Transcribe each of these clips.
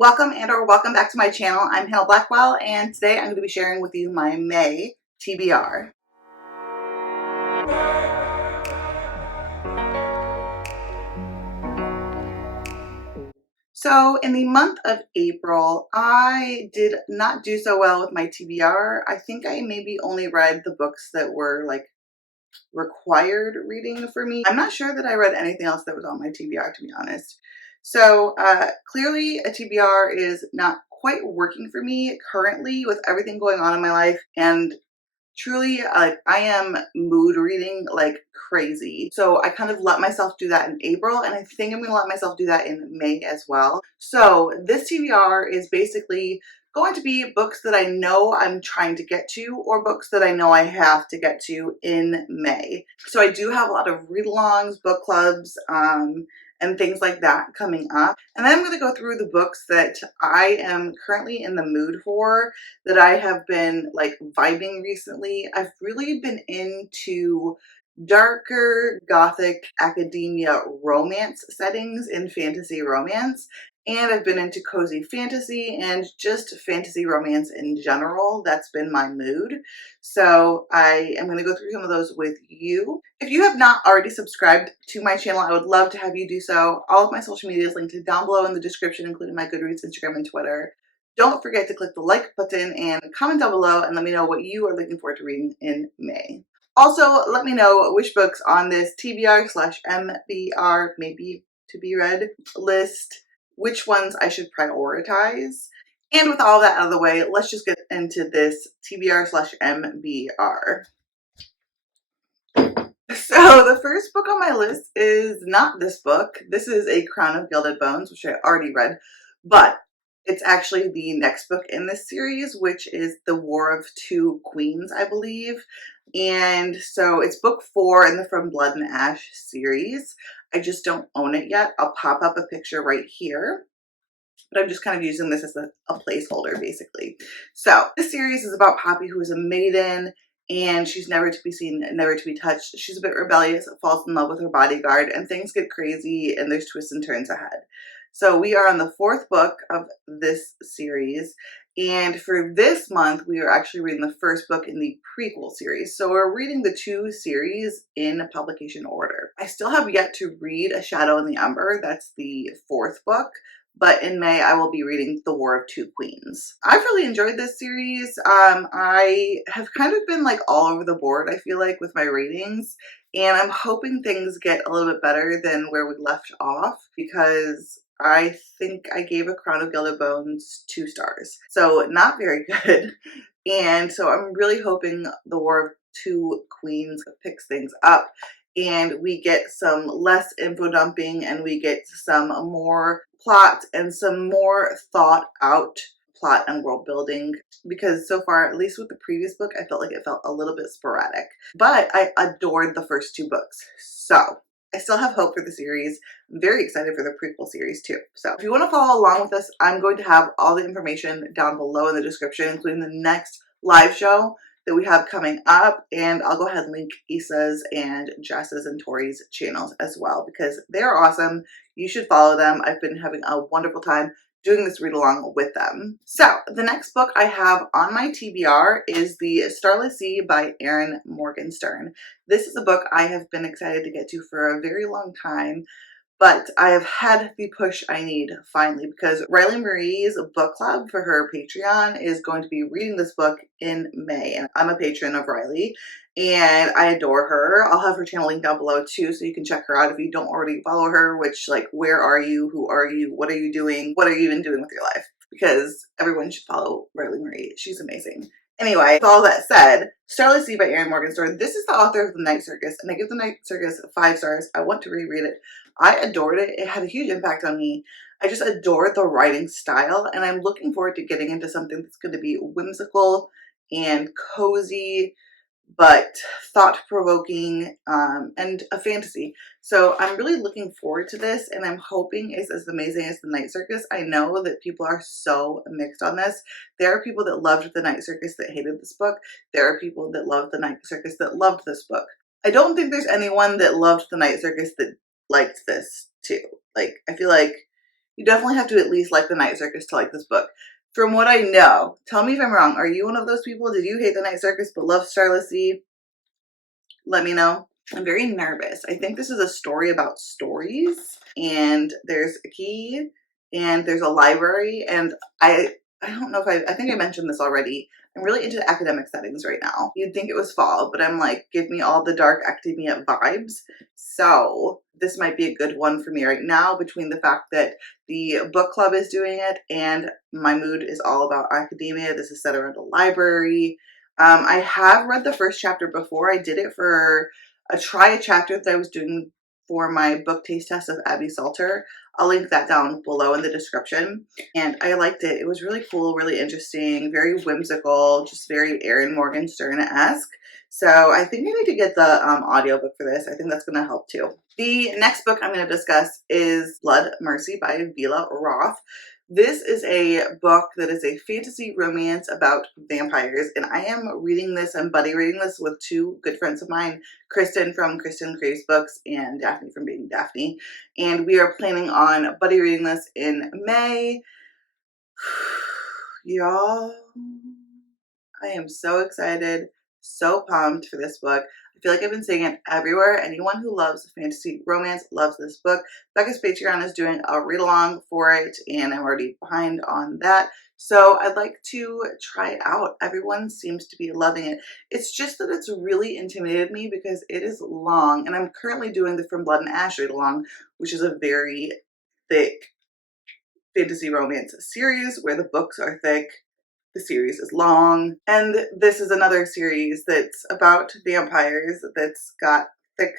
Welcome or welcome back to my channel. I'm Hannah Blackwell, and today I'm going to be sharing with you my May TBR. So in the month of April, I did not do so well with my TBR. I think I maybe only read the books that were like required reading for me. I'm not sure that I read anything else that was on my TBR, to be honest. So clearly a TBR is not quite working for me currently with everything going on in my life, and truly, like, I am mood reading like crazy. So I kind of let myself do that in April, and I think I'm gonna let myself do that in May as well. So this TBR is basically going to be books that I know I'm trying to get to, or books that I know I have to get to in May. So I do have a lot of read-alongs, book clubs, and things like that coming up. And then I'm going to go through the books that I am currently in the mood for, that I have been like vibing recently. I've really been into darker gothic academia romance settings in fantasy romance. And I've been into cozy fantasy and just fantasy romance in general. That's been my mood. So I am going to go through some of those with you. If you have not already subscribed to my channel, I would love to have you do so. All of my social media is linked down below in the description, including my Goodreads, Instagram, and Twitter. Don't forget to click the like button and comment down below and let me know what you are looking forward to reading in May. Also, let me know which books on this TBR/MBR, maybe to be read, list, which ones I should prioritize. And with all that out of the way, let's just get into this TBR/MBR. So the first book on my list is not this book. This is A Crown of Gilded Bones, which I already read, but it's actually the next book in this series, which is The War of Two Queens, I believe. And so it's book 4 in the From Blood and Ash series. I just don't own it yet. I'll pop up a picture right here, but I'm just kind of using this as a placeholder, basically. So this series is about Poppy, who is a maiden, and she's never to be seen, never to be touched. She's a bit rebellious, falls in love with her bodyguard, and things get crazy, and there's twists and turns ahead. So we are on the 4th book of this series, and for this month, we are actually reading the first book in the prequel series. So we're reading the 2 series in publication order. I still have yet to read A Shadow in the Ember. That's the 4th book. But in May, I will be reading The War of Two Queens. I've really enjoyed this series. I have kind of been like all over the board, I feel like, with my ratings. And I'm hoping things get a little bit better than where we left off, because I think I gave A Crown of Gilded Bones 2 stars. So not very good. And so I'm really hoping The War of Two Queens picks things up, and we get some less info dumping, and we get some more plot and some more thought out plot and world building, because so far, at least with the previous book, I felt like it felt a little bit sporadic. But I adored the first 2 books. So I still have hope for the series. I'm very excited for the prequel series too. So if you want to follow along with us, I'm going to have all the information down below in the description, including the next live show that we have coming up, and I'll go ahead and link Issa's and Jess's and Tori's channels as well, because they're awesome. You should follow them. I've been having a wonderful time doing this read along with them. So the next book I have on my TBR is the Shirley C by Erin Morgenstern. This is a book I have been excited to get to for a very long time, but I have had the push I need finally, because Riley Marie's book club for her Patreon is going to be reading this book in May. And I'm a patron of Riley and I adore her. I'll have her channel linked down below too, so you can check her out if you don't already follow her, which, like, where are you? Who are you? What are you doing? What are you even doing with your life? Because everyone should follow Riley Marie. She's amazing. Anyway, with all that said, Shirley C by Erin Morgenstern. This is the author of The Night Circus, and I give The Night Circus 5 stars. I want to reread it. I adored it. It had a huge impact on me. I just adored the writing style, and I'm looking forward to getting into something that's going to be whimsical and cozy, but thought-provoking, and a fantasy. So I'm really looking forward to this, and I'm hoping it's as amazing as The Night Circus. I know that people are so mixed on this. There are people that loved The Night Circus that hated this book. There are people that loved The Night Circus that loved this book. I don't think there's anyone that loved The Night Circus that liked this too. Like, I feel like, You definitely have to at least like the Night Circus to like this book. From what I know, tell me if I'm wrong. Are you one of those people? Did you hate the Night Circus but love Shirley C? Let me know. I'm very nervous. I think this is a story about stories, and there's a key, and there's a library, and I don't know if I think I mentioned this already. I'm really into academic settings right now. You'd think it was fall, but I'm like, give me all the dark academia vibes. So this might be a good one for me right now, between the fact that the book club is doing it and my mood is all about academia. This is set around a library. I have read the first chapter before. I did it for try a chapter that I was doing for my book taste test of Abby Salter. I'll link that down below in the description. And I liked it. It was really cool, really interesting, very whimsical, just very Erin Morgenstern-esque. So I think I need to get the audiobook for this. I think that's going to help too. The next book I'm going to discuss is Blood Mercy by Vila Roth. This is a book that is a fantasy romance about vampires, and I am reading this, I'm buddy reading this with two good friends of mine, Kristen from Kristen Craves Books and Daphne from Being Daphne, and we are planning on buddy reading this in May. Y'all, I am so excited, so pumped for this book. I feel like I've been saying it everywhere. Anyone who loves fantasy romance loves this book. Becca's Patreon is doing a read along for it, and I'm already behind on that. So I'd like to try it out. Everyone seems to be loving it. It's just that it's really intimidated me because it is long, and I'm currently doing the From Blood and Ash read along, which is a very thick fantasy romance series where the books are thick. The series is long, and this is another series that's about vampires that's got thick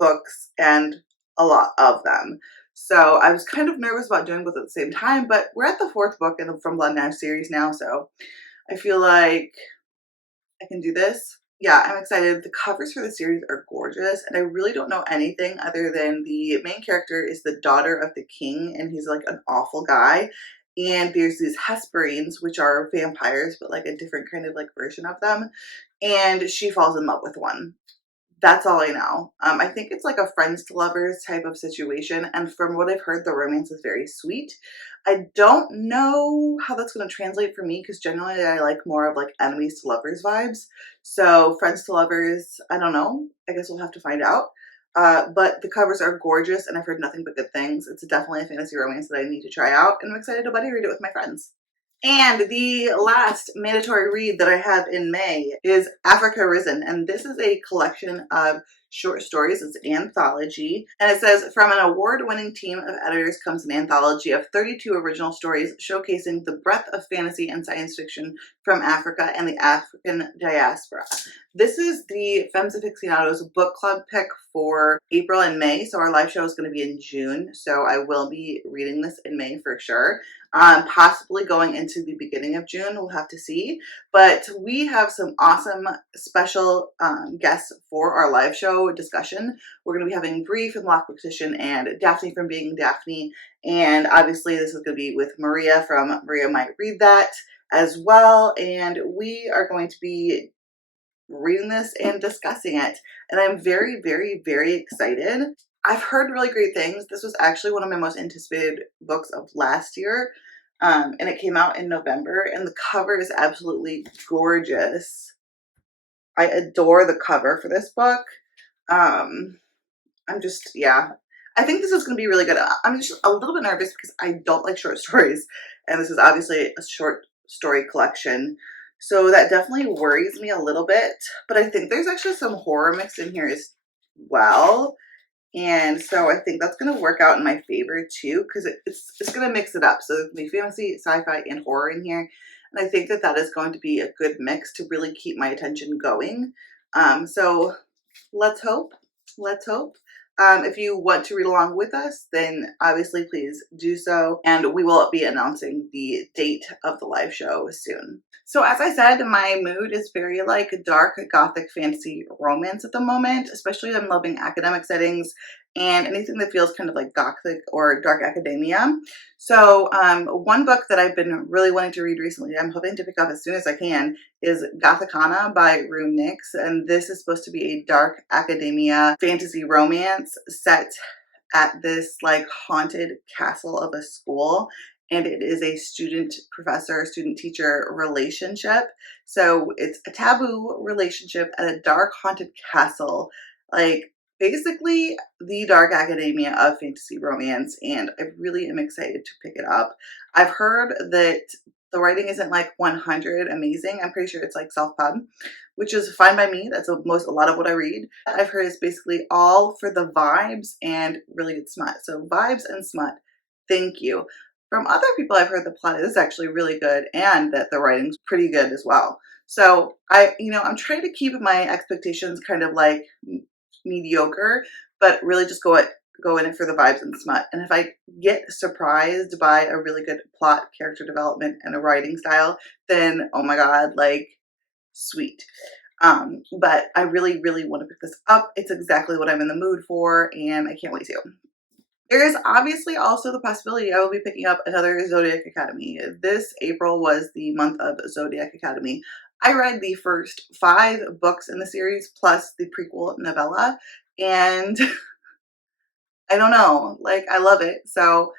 books and a lot of them. So I was kind of nervous about doing both at the same time, but we're at the fourth book in the From Blood and Ash series now, so I feel like I can do this. Yeah, I'm excited. The covers for the series are gorgeous, and I really don't know anything other than the main character is the daughter of the king, and he's like an awful guy. And there's these Hesperines, which are vampires, but like a different kind of like version of them. And she falls in love with one. That's all I know. I think it's like a friends to lovers type of situation. And from what I've heard, the romance is very sweet. I don't know how that's going to translate for me because generally I like more of like enemies to lovers vibes. So friends to lovers, I don't know. I guess we'll have to find out. But the covers are gorgeous and I've heard nothing but good things. It's definitely a fantasy romance that I need to try out, and I'm excited to buddy read it with my friends. And the last mandatory read that I have in May is Africa Risen, and this is a collection of short stories. It's an anthology, and it says, from an award-winning team of editors comes an anthology of 32 original stories showcasing the breadth of fantasy and science fiction from Africa and the African diaspora. This is the Femmes Afictionados book club pick for April and May, so our live show is going to be in June, so I will be reading this in May for sure. Possibly going into the beginning of June, we'll have to see. But we have some awesome special guests for our live show discussion. We're going to be having Bree from Lock Petition and Daphne from Being Daphne. And obviously this is going to be with Maria from Maria Might Read That as well. And we are going to be reading this and discussing it. And I'm very, very, very excited. I've heard really great things. This was actually one of my most anticipated books of last year. And it came out in November, and the cover is absolutely gorgeous. I adore the cover for this book. I'm just, yeah. I think this is going to be really good. I'm just a little bit nervous because I don't like short stories. And this is obviously a short story collection. So that definitely worries me a little bit. But I think there's actually some horror mixed in here as well. And so I think that's going to work out in my favor too, because it's going to mix it up. So there's going to be fantasy, sci-fi, and horror in here. And I think that that is going to be a good mix to really keep my attention going. So let's hope. Let's hope. If you want to read along with us, then obviously please do so. And we will be announcing the date of the live show soon. So as I said, my mood is very like dark gothic fantasy romance at the moment, especially I'm loving academic settings and anything that feels kind of like gothic or dark academia. So one book that I've been really wanting to read recently, I'm hoping to pick up as soon as I can, is Gothicana by Rue Nix. And this is supposed to be a dark academia fantasy romance set at this like haunted castle of a school, and it is a student professor, student teacher relationship. So it's a taboo relationship at a dark haunted castle, like basically the dark academia of fantasy romance, and I really am excited to pick it up. I've heard that the writing isn't like 100 amazing. I'm pretty sure it's like self-pub, which is fine by me. That's a lot of what I read. I've heard it's basically all for the vibes and really good smut. So vibes and smut. Thank you. From other people, I've heard the plot is actually really good and that the writing's pretty good as well. So I'm trying to keep my expectations kind of like mediocre, but really just go in it for the vibes and smut. And if I get surprised by a really good plot, character development, and a writing style, then oh my god, like sweet. But I really, really want to pick this up. It's exactly what I'm in the mood for, and I can't wait to. There is obviously also the possibility I will be picking up another Zodiac Academy. This April was the month of Zodiac Academy. I read the first 5 books in the series plus the prequel novella, and I don't know, like I love it. So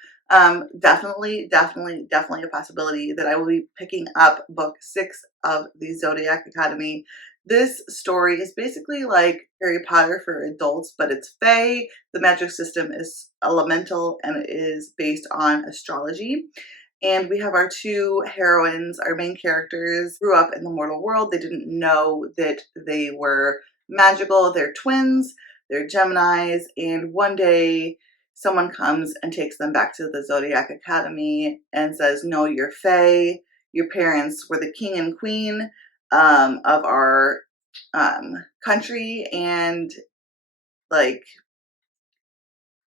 definitely a possibility that I will be picking up book 6 of the Zodiac Academy. This story is basically like Harry Potter for adults, but it's fae. The magic system is elemental and it is based on astrology. And we have our 2 heroines, our main characters, grew up in the mortal world. They didn't know that they were magical. They're twins, they're Geminis, and one day someone comes and takes them back to the Zodiac Academy and says, no, you're fae. Your parents were the king and queen of our country, and like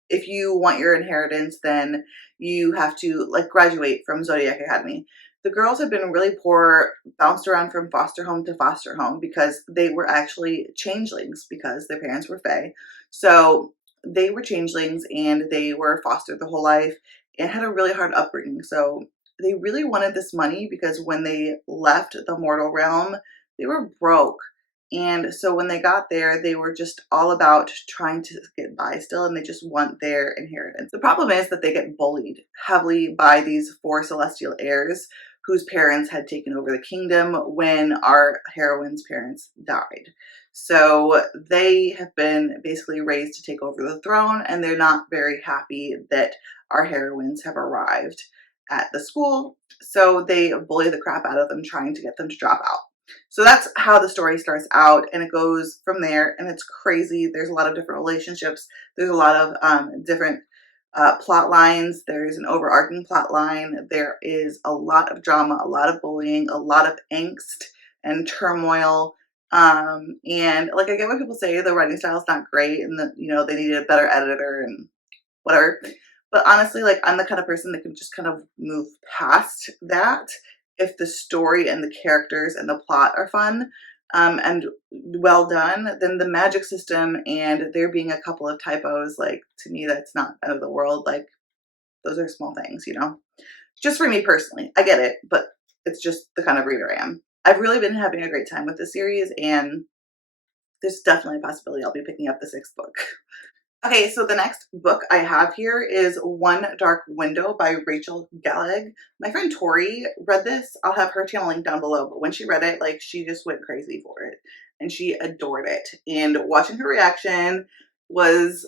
if you want your inheritance, then you have to like graduate from Zodiac Academy. The girls have been really poor, bounced around from foster home to foster home because they were actually changelings because their parents were fae. So they were changelings and they were fostered the whole life and had a really hard upbringing. So they really wanted this money because when they left the mortal realm, they were broke. And so when they got there, they were just all about trying to get by still, and they just want their inheritance. The problem is that they get bullied heavily by these 4 celestial heirs whose parents had taken over the kingdom when our heroine's parents died. So they have been basically raised to take over the throne, and they're not very happy that our heroines have arrived at the school. So they bully the crap out of them, trying to get them to drop out. So that's how the story starts out, and it goes from there, and it's crazy. There's a lot of different relationships. There's a lot of different plot lines. There's an overarching plot line. There is a lot of drama, a lot of bullying, a lot of angst and turmoil. And like I get what people say, the writing style is not great, and that they needed a better editor and whatever. But honestly, like I'm the kind of person that can just kind of move past that if the story and the characters and the plot are fun and well done. Then the magic system and there being a couple of typos, like to me, that's not end of the world. Like those are small things, Just for me personally, I get it, but it's just the kind of reader I am. I've really been having a great time with this series, and there's definitely a possibility I'll be picking up the 6th book. Okay, so the next book I have here is One Dark Window by Rachel Galleg. My friend Tori read this. I'll have her channel link down below, but when she read it, like she just went crazy for it and she adored it. And watching her reaction was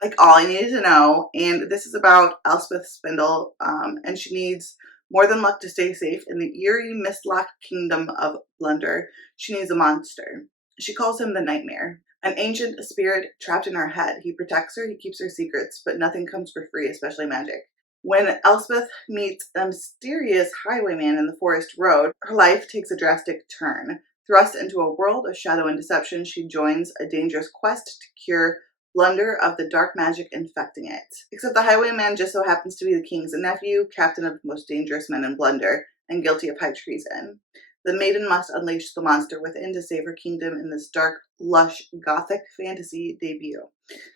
like all I needed to know. And this is about Elspeth Spindle, and she needs more than luck to stay safe in the eerie, mist-locked kingdom of Blunder. She needs a monster. She calls him the Nightmare. An ancient spirit trapped in her head. He protects her, he keeps her secrets, but nothing comes for free, especially magic. When Elspeth meets a mysterious highwayman in the forest road, her life takes a drastic turn. Thrust into a world of shadow and deception, she joins a dangerous quest to cure Blunder of the dark magic infecting it. Except the highwayman just so happens to be the king's nephew, captain of the most dangerous men in Blunder, and guilty of high treason. The maiden must unleash the monster within to save her kingdom in this dark, lush, gothic fantasy debut.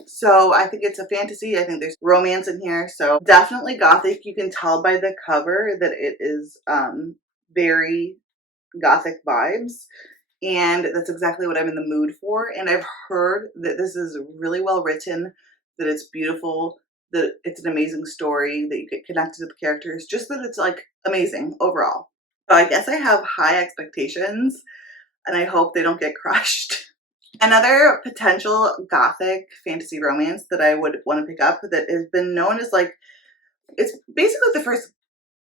So I think it's a fantasy. I think there's romance in here. So definitely gothic. You can tell by the cover that it is very gothic vibes. And that's exactly what I'm in the mood for. And I've heard that this is really well written, that it's beautiful, that it's an amazing story, that you get connected to the characters, just that it's like amazing overall. So I guess I have high expectations and I hope they don't get crushed. Another potential gothic fantasy romance that I would want to pick up that has been known as like, it's basically the first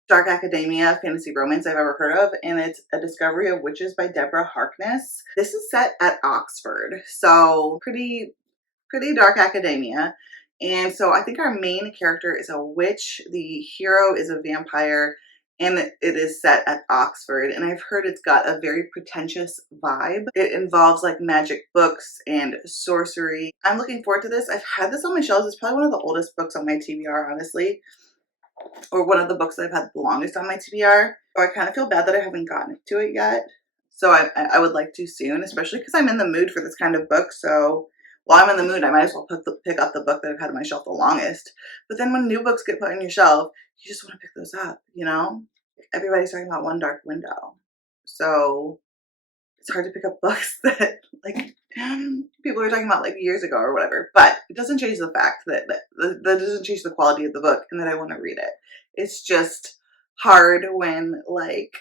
dark academia fantasy romance I've ever heard of, and it's A Discovery of Witches by Deborah Harkness. This is set at Oxford, so pretty dark academia. And so I think our main character is a witch, the hero is a vampire, and it is set at Oxford. And I've heard it's got a very pretentious vibe. It involves like magic books and sorcery. I'm looking forward to this. I've had this on my shelves. It's probably one of the oldest books on my TBR, honestly, or one of the books that I've had the longest on my TBR. So I kind of feel bad that I haven't gotten to it yet. So I would like to soon, especially because I'm in the mood for this kind of book. So while I'm in the mood, I might as well pick up the book that I've had on my shelf the longest. But then when new books get put on your shelf, you just want to pick those up, you know? Everybody's talking about One Dark Window. So it's hard to pick up books that like people were talking about like years ago or whatever. But it doesn't change the fact that that doesn't change the quality of the book and that I want to read it. It's just hard when like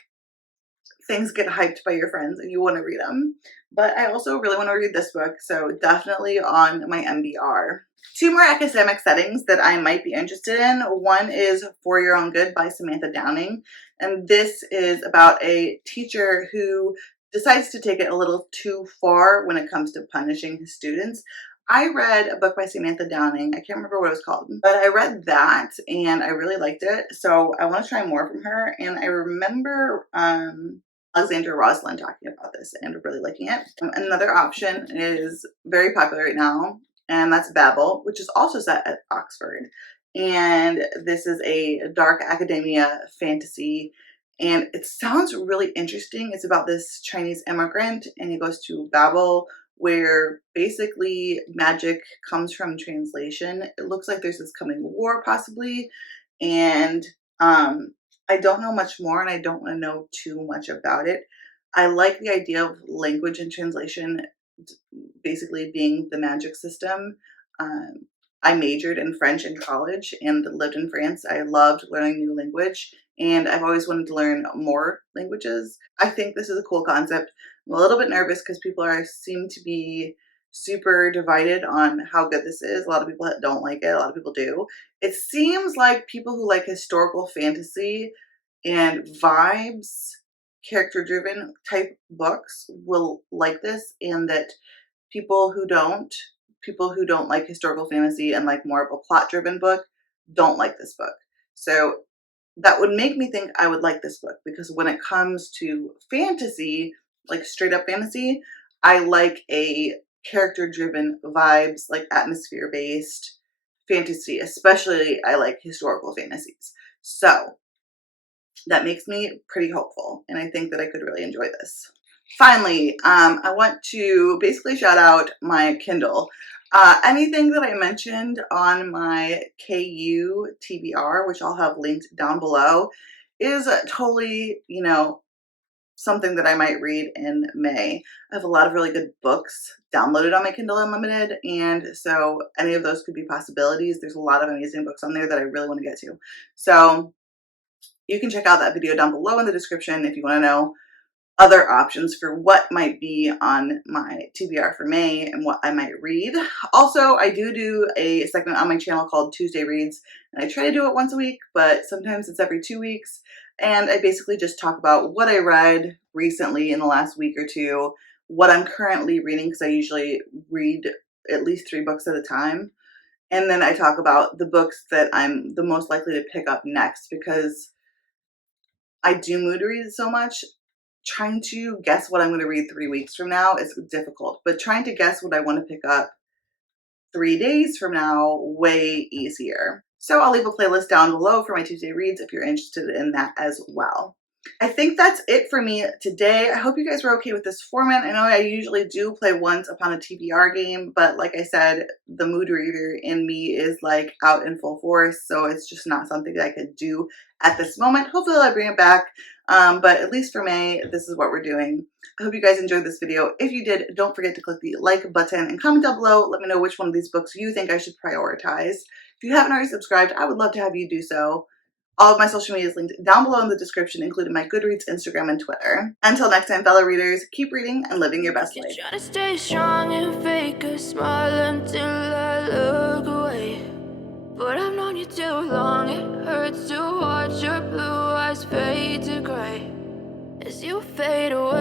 things get hyped by your friends and you want to read them. But I also really want to read this book, so definitely on my MBR. Two more academic settings that I might be interested in. One is For Your Own Good by Samantha Downing, and this is about a teacher who decides to take it a little too far when it comes to punishing his students. I read a book by Samantha Downing, I can't remember what it was called, but I read that and I really liked it, so I want to try more from her. And I remember Alexandra Roslin talking about this and really liking it. Another option is very popular right now, and that's Babel, which is also set at Oxford. And this is a dark academia fantasy, and it sounds really interesting. It's about this Chinese immigrant, and he goes to Babel, where basically magic comes from translation. It looks like there's this coming war possibly, and I don't know much more and I don't want to know too much about it. I like the idea of language and translation basically being the magic system. Um, I majored in French in college and lived in France. I loved learning new language and I've always wanted to learn more languages. I think this is a cool concept. I'm a little bit nervous because people seem to be super divided on how good this is. A lot of people don't like it. A lot of people do. It seems like people who like historical fantasy and vibes, character-driven type books will like this, and that people who don't like historical fantasy and like more of a plot-driven book don't like this book. So that would make me think I would like this book, because when it comes to fantasy, like straight up fantasy, I like a character-driven vibes, like atmosphere-based fantasy. Especially I like historical fantasies. So that makes me pretty hopeful, and I think that I could really enjoy this. Finally, I want to basically shout out my Kindle. Anything that I mentioned on my KU TBR, which I'll have linked down below, is totally, you know, something that I might read in May. I have a lot of really good books downloaded on my Kindle Unlimited, and so any of those could be possibilities. There's a lot of amazing books on there that I really want to get to. So you can check out that video down below in the description if you want to know other options for what might be on my TBR for May and what I might read. Also, I do a segment on my channel called Tuesday Reads, and I try to do it once a week, but sometimes it's every 2 weeks. And I basically just talk about what I read recently in the last week or two, what I'm currently reading, because I usually read at least 3 books at a time. And then I talk about the books that I'm the most likely to pick up next, because I do mood read so much. Trying to guess what I'm going to read 3 weeks from now is difficult, but trying to guess what I want to pick up 3 days from now, way easier. So I'll leave a playlist down below for my Tuesday reads if you're interested in that as well. I think that's it for me today. I hope you guys were okay with this format. I know I usually do play once upon a TBR game, but like I said, the mood reader in me is like out in full force, so it's just not something that I could do at this moment. Hopefully I'll bring it back But at least for May, this is what we're doing. I hope you guys enjoyed this video. If you did, don't forget to click the like button and comment down below. Let me know which one of these books you think I should prioritize. If you haven't already subscribed, I would love to have you do so. All of my social media is linked down below in the description, including my Goodreads, Instagram, and Twitter. Until next time, fellow readers, keep reading and living your best life. Try to stay strong and fake a smile until I look away. But I've known you too long, it hurts to watch your blue eyes fade to gray as you fade away.